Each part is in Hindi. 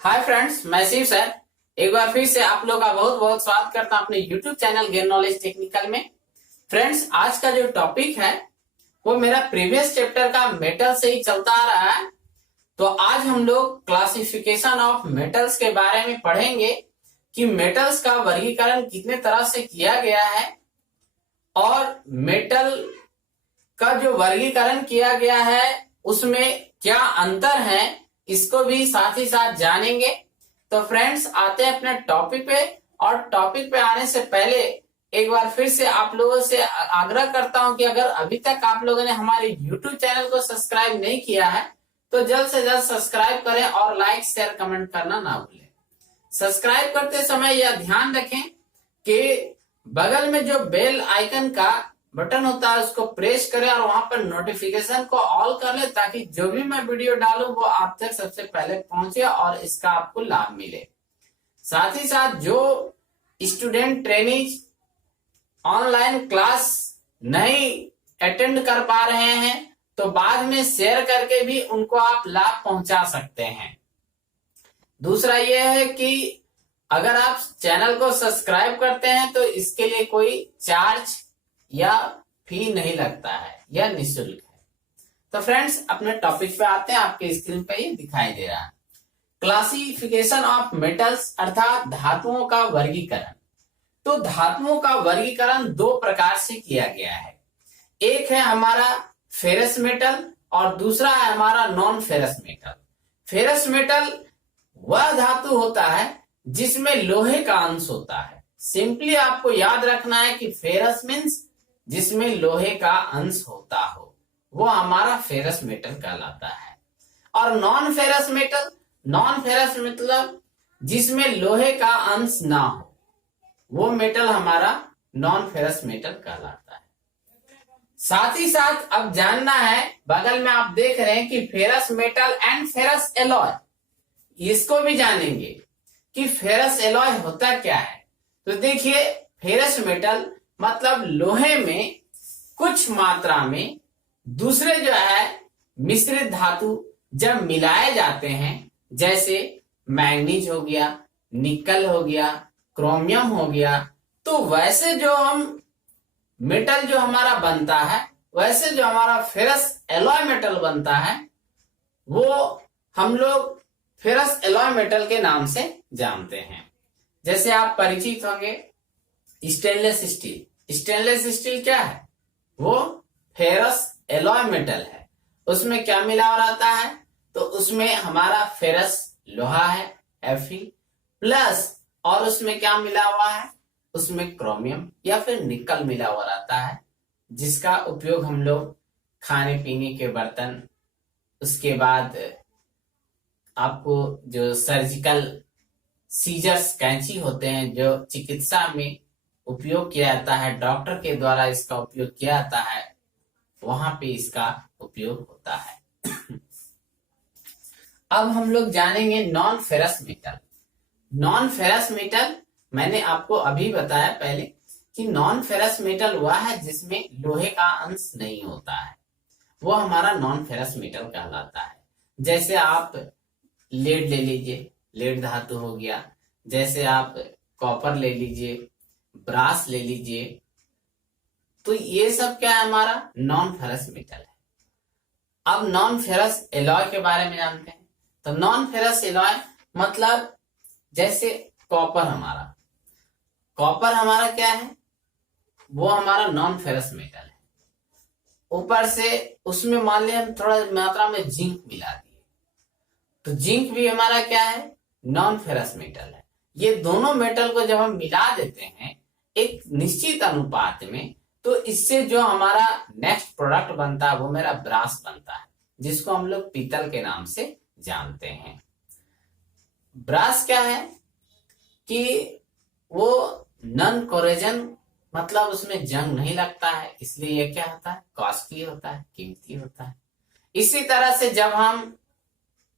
हाय फ्रेंड्स, मैं शिव सर एक बार फिर से आप लोग का बहुत बहुत स्वागत करता हूं अपने YouTube channel gain knowledge technical में। फ्रेंड्स, आज का जो टॉपिक है वो मेरा प्रीवियस चैप्टर का मेटल से ही चलता आ रहा है। तो आज हम लोग क्लासिफिकेशन ऑफ मेटल्स के बारे में पढ़ेंगे कि मेटल्स का वर्गीकरण कितने तरह से किया गया है और मेटल का जो वर्गीकरण किया गया है उसमें क्या अंतर है, इसको भी साथ ही साथ जानेंगे। तो फ्रेंड्स, आते हैं अपने टॉपिक पे। और टॉपिक पे आने से पहले एक बार फिर से आप लोगों से आग्रह करता हूं कि अगर अभी तक आप लोगों ने हमारे YouTube चैनल को सब्सक्राइब नहीं किया है तो जल्द से जल्द सब्सक्राइब करें और लाइक शेयर कमेंट करना ना भूलें। सब्सक्राइब करते समय यह ध्यान रखें कि बगल में जो बेल आइकन का बटन होता है उसको प्रेस करें और वहां पर नोटिफिकेशन को ऑल कर ले, ताकि जो भी मैं वीडियो डालूं वो आप तक सबसे पहले पहुंचे और इसका आपको लाभ मिले। साथ ही साथ जो स्टूडेंट ट्रेनीज ऑनलाइन क्लास नहीं अटेंड कर पा रहे हैं तो बाद में शेयर करके भी उनको आप लाभ पहुंचा सकते हैं। दूसरा यह है कि अगर आप चैनल को सब्सक्राइब करते हैं तो इसके लिए कोई चार्ज या फी नहीं लगता है, यह निःशुल्क है। तो फ्रेंड्स, अपने टॉपिक पे आते हैं। आपके स्क्रीन पे ये दिखाई दे रहा है क्लासिफिकेशन ऑफ मेटल्स, अर्थात धातुओं का वर्गीकरण। तो धातुओं का वर्गीकरण दो प्रकार से किया गया है। एक है हमारा फेरस मेटल और दूसरा है हमारा non ferrous metal. Ferrous metal वह धातु होता है जिसमें लोहे का अंश होता है। सिंपली आपको याद रखना है कि फेरस मीन्स जिसमें लोहे का अंश होता हो, वो हमारा फेरस मेटल कहलाता है। और non ferrous metal, non ferrous मतलब जिसमें लोहे का अंश ना हो, वो मेटल हमारा नॉन फेरस मेटल कहलाता है। साथ ही साथ अब जानना है, बगल में आप देख रहे हैं कि ferrous metal and ferrous alloy, इसको भी जानेंगे कि फेरस एलॉय होता क्या है। तो देखिए, फेरस मेटल मतलब लोहे में कुछ मात्रा में दूसरे जो है मिश्रित धातु जब मिलाए जाते हैं, जैसे मैग्नीज हो गया, निकल हो गया, क्रोमियम हो गया, तो वैसे जो हम मेटल जो हमारा बनता है, वैसे जो हमारा फेरस एलॉय मेटल बनता है वो हम लोग फेरस एलॉय मेटल के नाम से जानते हैं। जैसे आप परिचित होंगे स्टेनलेस स्टील। स्टेनलेस स्टील क्या है? वो फेरस एलॉय मेटल है। उसमें क्या मिला हुआ रहता है? तो उसमें हमारा फेरस लोहा है Fe प्लस, और उसमें क्या मिला हुआ है? उसमें क्रोमियम या फिर निकल मिला हुआ रहता है, जिसका उपयोग हम लोग खाने पीने के बर्तन, उसके बाद आपको जो सर्जिकल सीजर्स कैंची होते हैं जो चिकित्सा में उपयोग किया जाता है, डॉक्टर के द्वारा इसका उपयोग किया जाता है, वहां पे इसका उपयोग होता है। अब हम लोग जानेंगे non ferrous metal. Non ferrous metal मैंने आपको अभी बताया पहले कि नॉन फेरस मेटल वह है जिसमें लोहे का अंश नहीं होता है, वो हमारा नॉन फेरस मेटल कहलाता है। जैसे आप लेड ले लीजिए, लेड धातु हो गया। जैसे आप कॉपर ले लीजिए, ब्रास ले लीजिए, तो ये सब क्या है? हमारा नॉन फेरस मेटल है। अब नॉन फेरस एलॉय के बारे में जानते हैं। तो नॉन फेरस एलॉय मतलब जैसे कॉपर हमारा क्या है? वो हमारा नॉन फेरस मेटल है। ऊपर से उसमें मान लिया हम थोड़ा मात्रा में जिंक मिला दिए, तो जिंक भी हमारा क्या है? नॉन फेरस मेटल है। ये दोनों मेटल को जब हम मिला देते हैं एक निश्चित अनुपात में, तो इससे जो हमारा नेक्स्ट प्रोडक्ट बनता है वो मेरा ब्रास बनता है, जिसको हम लोग पीतल के नाम से जानते हैं। ब्रास क्या है कि वो नॉन कोरोजन, मतलब उसमें जंग नहीं लगता है, इसलिए ये क्या होता है? कॉस्टली होता है, कीमती होता है। इसी तरह से जब हम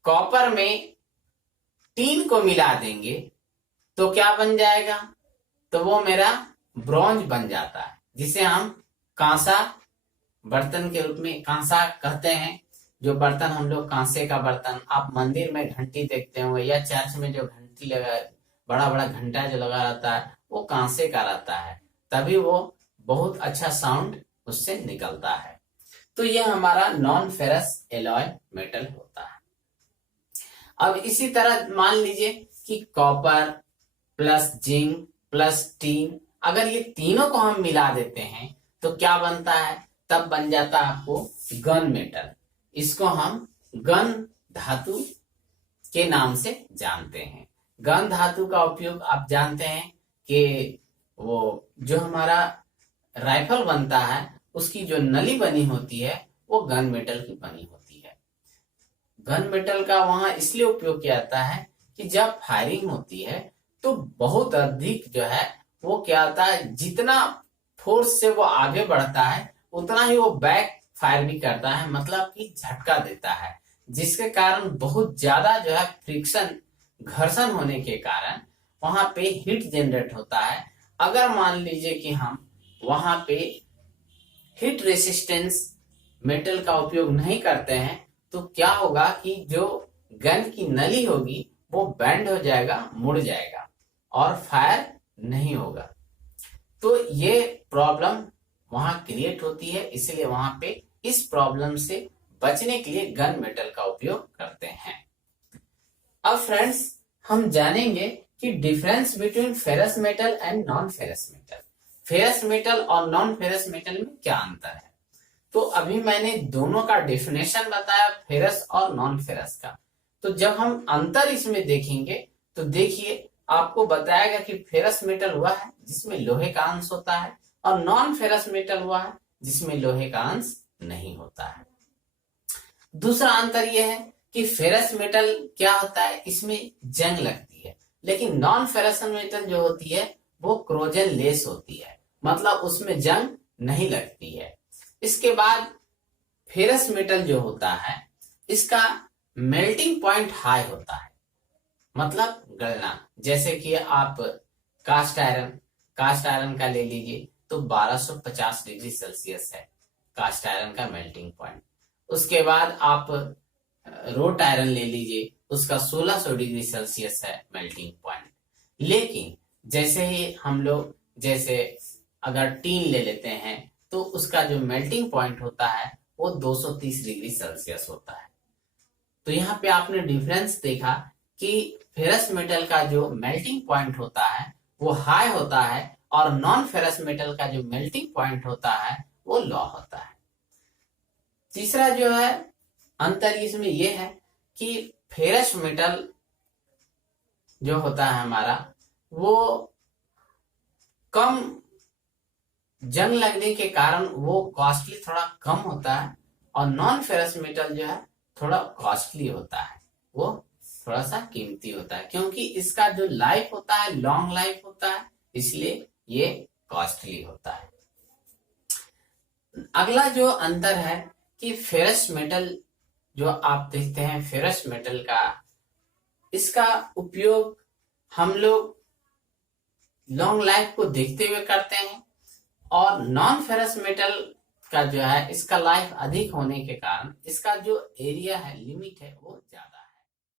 कॉपर में टीन को मिला देंगे तो क्या बन जाएगा? तो वो मेरा ब्रॉन्ज बन जाता है, जिसे हम कांसा बर्तन के रूप में कांसा कहते हैं। जो बर्तन हम लोग कांसे का बर्तन, आप मंदिर में घंटी देखते होंगे या चर्च में जो घंटी लगा, बड़ा बड़ा घंटा जो लगा रहता है वो कांसे का रहता है, तभी वो बहुत अच्छा साउंड उससे निकलता है। तो यह हमारा नॉन फेरस एलॉय मेटल होता है। अब इसी तरह मान लीजिए कि copper plus zinc plus tin, अगर ये तीनों को हम मिला देते हैं तो क्या बनता है, तब बन जाता है आपको गन मेटल। इसको हम गन धातु के नाम से जानते हैं। गन धातु का उपयोग आप जानते हैं कि वो जो हमारा राइफल बनता है उसकी जो नली बनी होती है वो गन मेटल की बनी होती है। गन मेटल का वहां इसलिए उपयोग किया जाता है कि जब फायरिंग होती है तो बहुत अधिक जो है वो क्या होता है, जितना फोर्स से वो आगे बढ़ता है उतना ही वो बैक फायर भी करता है, मतलब कि झटका देता है, जिसके कारण बहुत ज्यादा जो है फ्रिक्शन, घर्षण होने के कारण वहां पे हीट जनरेट होता है। अगर मान लीजिए कि हम वहां पे हीट रेसिस्टेंस मेटल का उपयोग नहीं करते हैं तो क्या होगा कि जो गन की नली होगी वो बेंड हो जाएगा, मुड़ जाएगा और फायर नहीं होगा। तो ये प्रॉब्लम वहां क्रिएट होती है, इसलिए वहां पे इस प्रॉब्लम से बचने के लिए गन मेटल का उपयोग करते हैं। अब फ्रेंड्स हम जानेंगे कि difference between ferrous metal and non ferrous metal. Ferrous metal और नॉन फेरस मेटल में क्या अंतर है। तो अभी मैंने दोनों का डेफिनेशन बताया, फेरस और नॉन फेरस का। तो जब हम अंतर इसमें देखेंगे तो देखिए आपको बताएगा कि फेरस मेटल वह है जिसमें लोहे का अंश होता है और नॉन फेरस मेटल वह है जिसमें लोहे का अंश नहीं होता है। दूसरा अंतर यह है कि फेरस मेटल क्या होता है, इसमें जंग लगती है, लेकिन नॉन फेरस मेटल जो होती है वो क्रोजन लेस होती है, मतलब उसमें जंग नहीं लगती है। इसके बाद फेरस मेटल जो होता है इसका मेल्टिंग पॉइंट हाई होता है, मतलब गलना। जैसे कि आप कास्ट आयरन का ले लीजिए तो 1250 डिग्री सेल्सियस है कास्ट आयरन का मेल्टिंग पॉइंट। उसके बाद आप रोट आयरन ले लीजिए, उसका 1600 डिग्री सेल्सियस है मेल्टिंग पॉइंट। लेकिन जैसे ही हम लोग जैसे अगर टीन ले लेते हैं तो उसका जो मेल्टिंग पॉइंट होता है वो 230 डिग्री सेल्सियस होता है। तो यहाँ पे आपने डिफरेंस देखा कि फेरस मेटल का जो मेल्टिंग पॉइंट होता है वो हाई होता है और नॉन फेरस मेटल का जो मेल्टिंग पॉइंट होता है वो लो होता है। तीसरा जो है अंतर इसमें यह है कि फेरस मेटल जो होता है हमारा वो कम जंग लगने के कारण वो कॉस्टली थोड़ा कम होता है और नॉन फेरस मेटल जो है थोड़ा कॉस्टली होता है, वो थोड़ा सा कीमती होता है, क्योंकि इसका जो लाइफ होता है लॉन्ग लाइफ होता है, इसलिए ये कॉस्टली होता है। अगला जो अंतर है कि फेरस मेटल जो आप देखते हैं, फेरस मेटल का इसका उपयोग हम लोग लॉन्ग लाइफ को देखते हुए करते हैं और नॉन फेरस मेटल का जो है इसका लाइफ अधिक होने के कारण इसका जो एरिया है, लिमिट है, वो ज्यादा